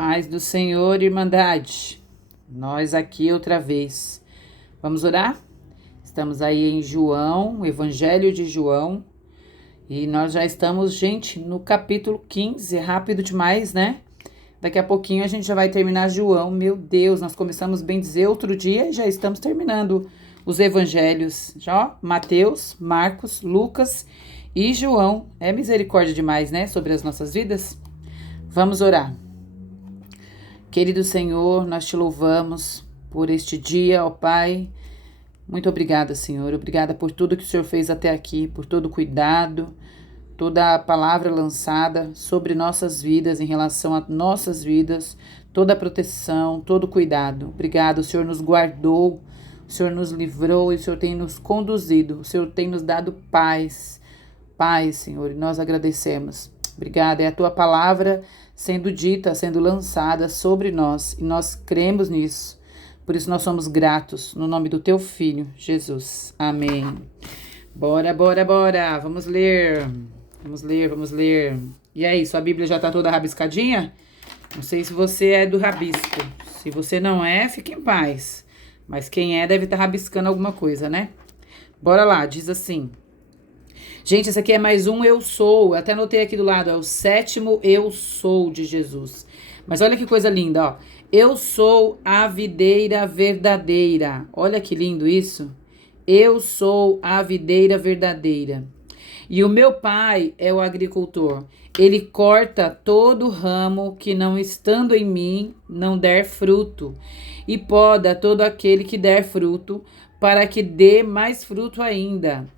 Paz do Senhor, Irmandade. Nós aqui outra vez. Vamos orar? Estamos aí em João, o Evangelho de João. E nós já estamos, gente, no capítulo 15. É rápido demais, né? Daqui a pouquinho a gente já vai terminar João. Meu Deus, nós começamos, bem dizer, outro dia e já estamos terminando os evangelhos. Já, Mateus, Marcos, Lucas e João. É misericórdia demais, né? Sobre as nossas vidas. Vamos orar. Querido Senhor, nós te louvamos por este dia, ó Pai. Muito obrigada, Senhor. Obrigada por tudo que o Senhor fez até aqui, por todo o cuidado, toda a palavra lançada sobre nossas vidas, em relação a nossas vidas, toda a proteção, todo o cuidado. Obrigado, o Senhor nos guardou, o Senhor nos livrou e o Senhor tem nos conduzido, o Senhor tem nos dado paz. Paz, Senhor, e nós agradecemos. Obrigada, é a Tua palavra sendo dita, sendo lançada sobre nós, e nós cremos nisso. Por isso nós somos gratos, no nome do Teu Filho, Jesus. Amém. Bora. Vamos ler. Vamos ler. E aí, sua Bíblia já tá toda rabiscadinha? Não sei se você é do rabisco. Se você não é, fique em paz. Mas quem é deve estar rabiscando alguma coisa, né? Bora lá, diz assim. Gente, esse aqui é mais um eu sou. Eu até anotei aqui do lado, é o 7º eu sou de Jesus. Mas olha que coisa linda, ó. Eu sou a videira verdadeira. Olha que lindo isso. Eu sou a videira verdadeira. E o meu pai é o agricultor. Ele corta todo ramo que não estando em mim não der fruto. E poda todo aquele que der fruto, para que dê mais fruto ainda.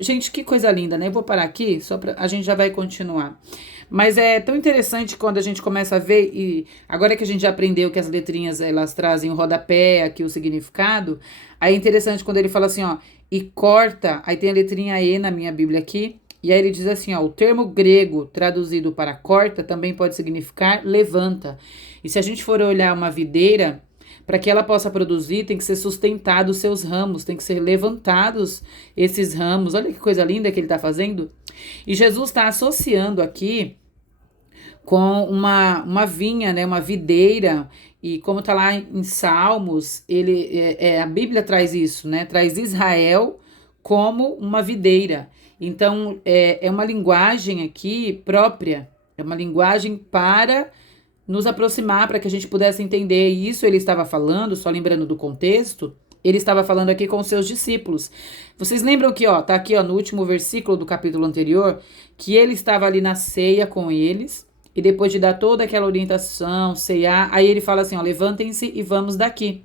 Gente, que coisa linda, né? Eu vou parar aqui, a gente já vai continuar. Mas é tão interessante quando a gente começa a ver, e agora que a gente já aprendeu que as letrinhas, elas trazem o rodapé, aqui o significado, aí é interessante quando ele fala assim, ó, e corta, aí tem a letrinha E na minha Bíblia aqui, e aí ele diz assim, ó, o termo grego traduzido para corta também pode significar levanta. E se a gente for olhar uma videira, para que ela possa produzir, tem que ser sustentado os seus ramos, tem que ser levantados esses ramos. Olha que coisa linda que ele está fazendo. E Jesus está associando aqui com uma vinha, né, uma videira, e como está lá em Salmos, a Bíblia traz isso, né, traz Israel como uma videira. Então, é uma linguagem aqui própria, é uma linguagem para nos aproximar, para que a gente pudesse entender. E isso ele estava falando, só lembrando do contexto, ele estava falando aqui com os seus discípulos. Vocês lembram que, ó, tá aqui, ó, no último versículo do capítulo anterior, que ele estava ali na ceia com eles, e depois de dar toda aquela orientação, ceiar, aí ele fala assim, ó, levantem-se e vamos daqui.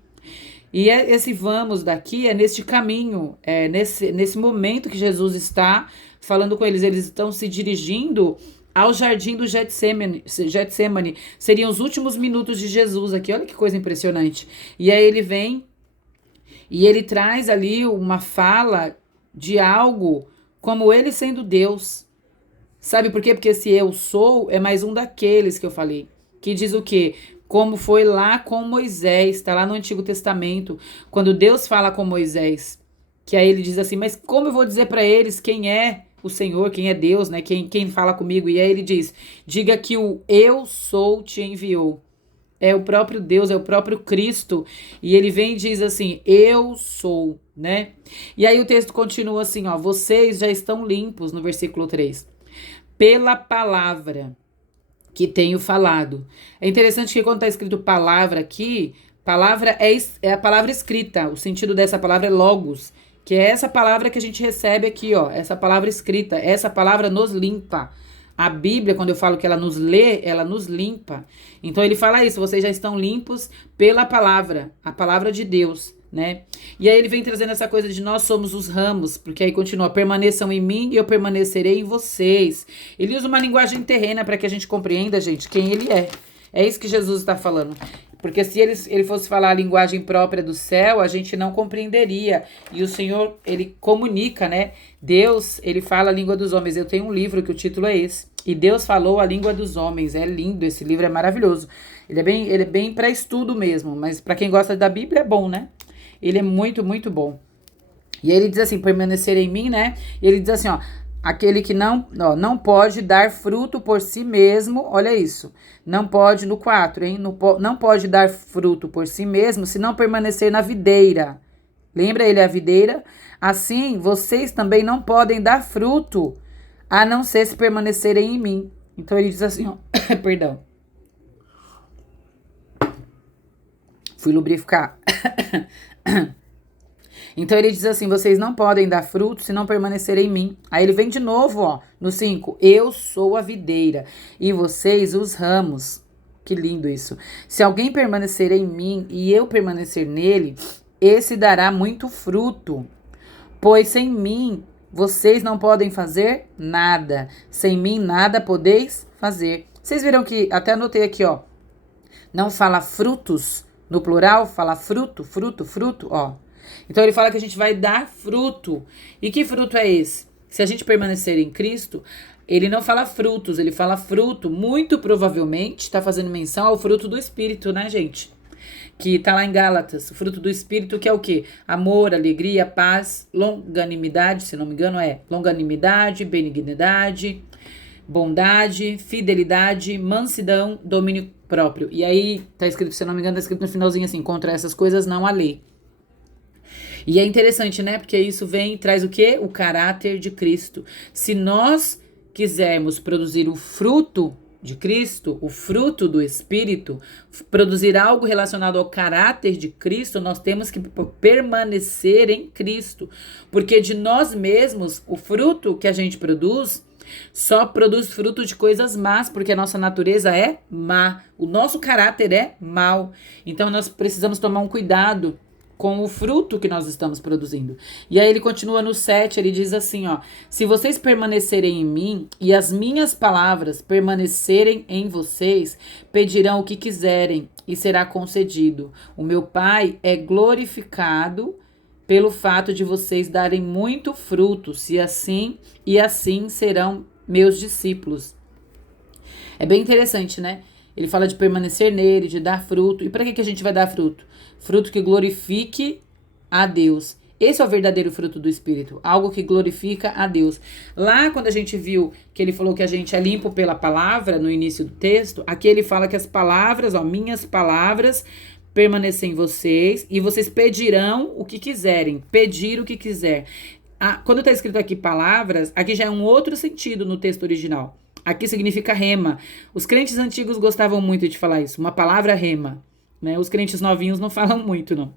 E esse vamos daqui é neste caminho, nesse momento que Jesus está falando com eles. Eles estão se dirigindo ao jardim do Getsemane. Seriam os últimos minutos de Jesus aqui. Olha que coisa impressionante. E aí ele vem e ele traz ali uma fala de algo como ele sendo Deus. Sabe por quê? Porque esse eu sou é mais um daqueles que eu falei. Que diz o quê? Como foi lá com Moisés, está lá no Antigo Testamento, quando Deus fala com Moisés, que aí ele diz assim, mas como eu vou dizer para eles quem é o Senhor, quem é Deus, né? Quem fala comigo? E aí ele diz, diga que o eu sou te enviou. É o próprio Deus, é o próprio Cristo. E ele vem e diz assim, eu sou, né? E aí o texto continua assim, ó, vocês já estão limpos, no versículo 3, pela palavra que tenho falado. É interessante que quando está escrito palavra aqui, palavra é a palavra escrita. O sentido dessa palavra é logos, que é essa palavra que a gente recebe aqui, ó. Essa palavra escrita, essa palavra nos limpa. A Bíblia, quando eu falo que ela nos lê, ela nos limpa. Então ele fala isso, vocês já estão limpos pela palavra, a palavra de Deus, né? E aí ele vem trazendo essa coisa de nós somos os ramos, porque aí continua, permaneçam em mim e eu permanecerei em vocês. Ele usa uma linguagem terrena para que a gente compreenda, gente, quem ele é. É isso que Jesus está falando. Porque se ele fosse falar a linguagem própria do céu, a gente não compreenderia. E o Senhor, ele comunica, né? Deus, ele fala a língua dos homens. Eu tenho um livro que o título é esse. E Deus falou a língua dos homens. É lindo, esse livro é maravilhoso. Ele é bem para estudo mesmo, mas para quem gosta da Bíblia é bom, né? Ele é muito, muito bom. E aí ele diz assim, permanecer em mim, né? E ele diz assim, ó, aquele que não pode dar fruto por si mesmo, olha isso, não pode, no 4, hein? Não pode dar fruto por si mesmo se não permanecer na videira. Lembra ele a videira? Assim, vocês também não podem dar fruto, a não ser se permanecerem em mim. Então ele diz assim, ó, perdão. Fui lubrificar. Então ele diz assim, vocês não podem dar fruto se não permanecerem em mim. Aí ele vem de novo, ó, no 5. Eu sou a videira e vocês os ramos. Que lindo isso. Se alguém permanecer em mim e eu permanecer nele, esse dará muito fruto. Pois sem mim vocês não podem fazer nada. Sem mim nada podeis fazer. Vocês viram que, até anotei aqui, ó. Não fala frutos no plural, fala fruto, fruto, fruto, ó. Então ele fala que a gente vai dar fruto. E que fruto é esse? Se a gente permanecer em Cristo, ele não fala frutos, ele fala fruto. Muito provavelmente está fazendo menção ao fruto do Espírito, né, gente? Que tá lá em Gálatas, o fruto do Espírito, que é o quê? Amor, alegria, paz, longanimidade, se não me engano é longanimidade, benignidade, bondade, fidelidade, mansidão, domínio próprio. E aí tá escrito, se não me engano, tá escrito no finalzinho assim, contra essas coisas não há lei. E é interessante, né? Porque isso vem e traz o quê? O caráter de Cristo. Se nós quisermos produzir o fruto de Cristo, o fruto do Espírito, produzir algo relacionado ao caráter de Cristo, nós temos que permanecer em Cristo. Porque de nós mesmos, o fruto que a gente produz, só produz fruto de coisas más, porque a nossa natureza é má. O nosso caráter é mau. Então nós precisamos tomar um cuidado com o fruto que nós estamos produzindo. E aí ele continua no 7, ele diz assim, ó: se vocês permanecerem em mim e as minhas palavras permanecerem em vocês, pedirão o que quiserem e será concedido. O meu Pai é glorificado pelo fato de vocês darem muito fruto, se assim e assim serão meus discípulos. É bem interessante, né? Ele fala de permanecer nele, de dar fruto. E para que a gente vai dar fruto? Fruto que glorifique a Deus. Esse é o verdadeiro fruto do Espírito. Algo que glorifica a Deus. Lá, quando a gente viu que ele falou que a gente é limpo pela palavra, no início do texto, aqui ele fala que as palavras, ó, minhas palavras, permanecem em vocês e vocês pedirão o que quiserem. Pedir o que quiser. Quando está escrito aqui palavras, aqui já é um outro sentido no texto original. Aqui significa rema. Os crentes antigos gostavam muito de falar isso, uma palavra rema, né? Os crentes novinhos não falam muito, não.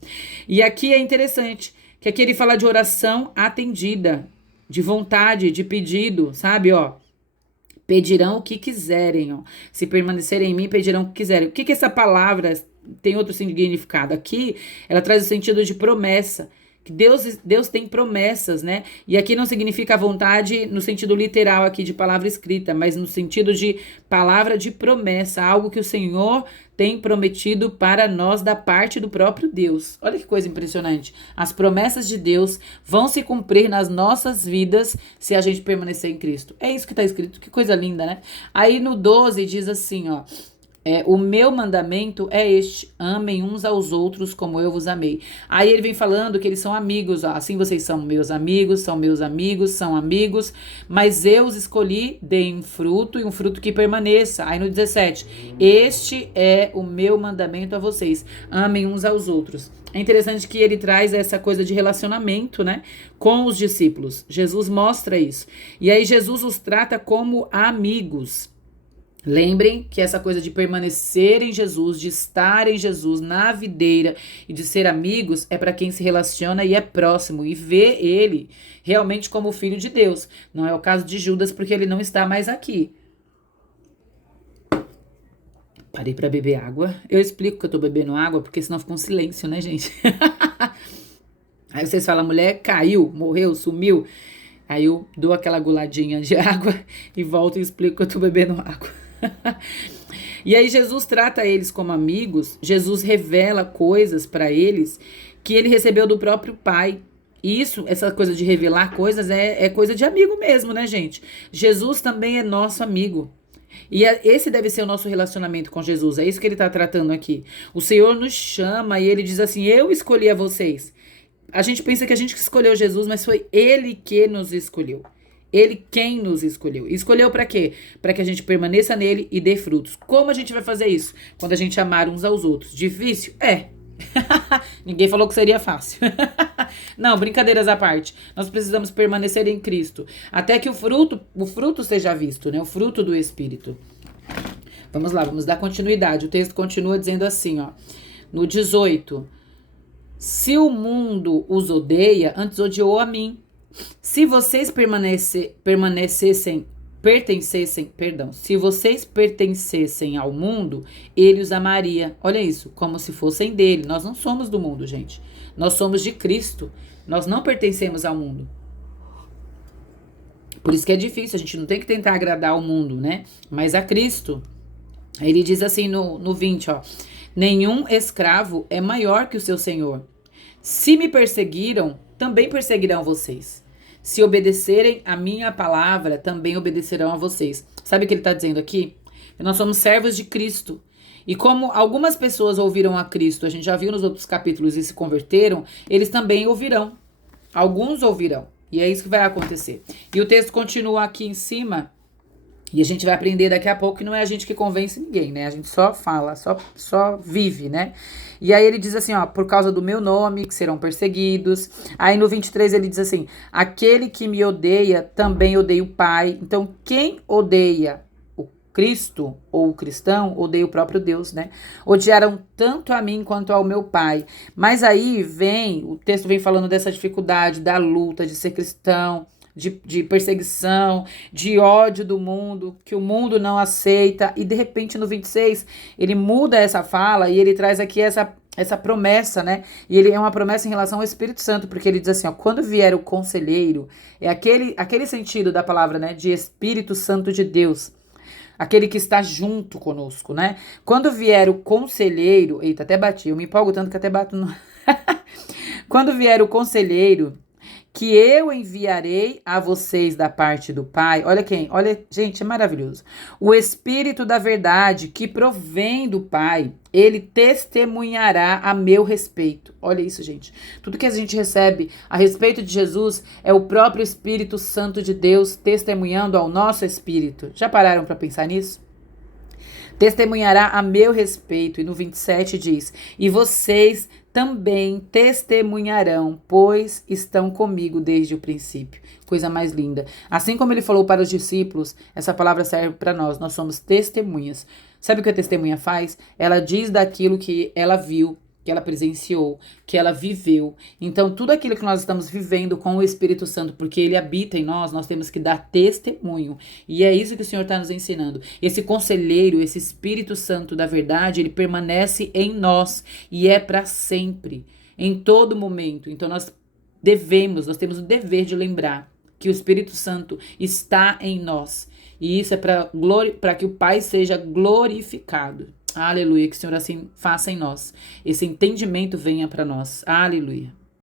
E aqui é interessante, que aqui ele fala de oração atendida, de vontade, de pedido, sabe, ó. Pedirão o que quiserem, ó. Se permanecerem em mim, pedirão o que quiserem. O que essa palavra tem outro significado? Aqui, ela traz o sentido de promessa. Que Deus tem promessas, né? E aqui não significa vontade no sentido literal aqui de palavra escrita, mas no sentido de palavra de promessa, algo que o Senhor tem prometido para nós da parte do próprio Deus. Olha que coisa impressionante. As promessas de Deus vão se cumprir nas nossas vidas se a gente permanecer em Cristo. É isso que está escrito, que coisa linda, né? Aí no 12 diz assim, ó: o meu mandamento é este: amem uns aos outros como eu vos amei. Aí ele vem falando que eles são amigos, ó, assim vocês são meus amigos, são amigos, mas eu os escolhi, deem um fruto e um fruto que permaneça. Aí no 17, este é o meu mandamento a vocês: amem uns aos outros. É interessante que ele traz essa coisa de relacionamento, né, com os discípulos. Jesus mostra isso. E aí Jesus os trata como amigos. Lembrem que essa coisa de permanecer em Jesus, de estar em Jesus na videira e de ser amigos é para quem se relaciona e é próximo e vê ele realmente como filho de Deus. Não é o caso de Judas, porque ele não está mais aqui. Parei para beber água. Eu explico que eu tô bebendo água, porque senão fica um silêncio, né, gente? Aí vocês falam, a mulher caiu, morreu, sumiu. Aí eu dou aquela goladinha de água e volto e explico que eu tô bebendo água. E aí Jesus trata eles como amigos. Jesus revela coisas para eles que ele recebeu do próprio Pai. E isso, essa coisa de revelar coisas é coisa de amigo mesmo, né, gente? Jesus também é nosso amigo. E esse deve ser o nosso relacionamento com Jesus. É isso que ele está tratando aqui. O Senhor nos chama e ele diz assim: eu escolhi a vocês. A gente pensa que a gente escolheu Jesus, mas foi ele que nos escolheu. Ele quem nos escolheu. Escolheu para quê? Para que a gente permaneça nele e dê frutos. Como a gente vai fazer isso? Quando a gente amar uns aos outros. Difícil? É. Ninguém falou que seria fácil. Não, brincadeiras à parte. Nós precisamos permanecer em Cristo. Até que o fruto seja visto, né? O fruto do Espírito. Vamos lá, vamos dar continuidade. O texto continua dizendo assim, ó. No 18. Se o mundo os odeia, antes odiou a mim. Se vocês se vocês pertencessem ao mundo, ele os amaria. Olha isso, como se fossem dele. Nós não somos do mundo, gente. Nós somos de Cristo. Nós não pertencemos ao mundo. Por isso que é difícil, a gente não tem que tentar agradar ao mundo, né? Mas a Cristo. Aí ele diz assim no 20, ó. Nenhum escravo é maior que o seu senhor. Se me perseguiram, também perseguirão vocês. Se obedecerem a minha palavra, também obedecerão a vocês. Sabe o que ele está dizendo aqui? Que nós somos servos de Cristo. E como algumas pessoas ouviram a Cristo, a gente já viu nos outros capítulos e se converteram, eles também ouvirão. Alguns ouvirão. E é isso que vai acontecer. E o texto continua aqui em cima. E a gente vai aprender daqui a pouco que não é a gente que convence ninguém, né? A gente só fala, só vive, né? E aí ele diz assim, ó, por causa do meu nome, que serão perseguidos. Aí no 23 ele diz assim, aquele que me odeia, também odeia o Pai. Então quem odeia o Cristo ou o cristão, odeia o próprio Deus, né? Odiaram tanto a mim quanto ao meu Pai. Mas aí o texto vem falando dessa dificuldade, da luta de ser cristão, de perseguição, de ódio do mundo, que o mundo não aceita. E de repente no 26 ele muda essa fala e ele traz aqui essa promessa, né? E ele é uma promessa em relação ao Espírito Santo, porque ele diz assim, ó, quando vier o conselheiro, é aquele sentido da palavra, né? De Espírito Santo de Deus, aquele que está junto conosco, né? Quando vier o conselheiro, eita, até bati, eu me empolgo tanto que até bato no... Quando vier o conselheiro, que eu enviarei a vocês da parte do Pai. Olha quem? Olha, gente, é maravilhoso. O Espírito da verdade que provém do Pai, ele testemunhará a meu respeito. Olha isso, gente. Tudo que a gente recebe a respeito de Jesus é o próprio Espírito Santo de Deus testemunhando ao nosso espírito. Já pararam para pensar nisso? Testemunhará a meu respeito. E no 27 diz, e vocês também testemunharão, pois estão comigo desde o princípio. Coisa mais linda. Assim como ele falou para os discípulos, essa palavra serve para nós. Nós somos testemunhas. Sabe o que a testemunha faz? Ela diz daquilo que ela viu, que ela presenciou, que ela viveu. Então, tudo aquilo que nós estamos vivendo com o Espírito Santo, porque ele habita em nós, nós temos que dar testemunho. E é isso que o Senhor está nos ensinando. Esse conselheiro, esse Espírito Santo da verdade, ele permanece em nós e é para sempre, em todo momento. Então, nós temos o dever de lembrar que o Espírito Santo está em nós. E isso é para que o Pai seja glorificado. Aleluia, que o Senhor assim faça em nós. Esse entendimento venha para nós. Aleluia.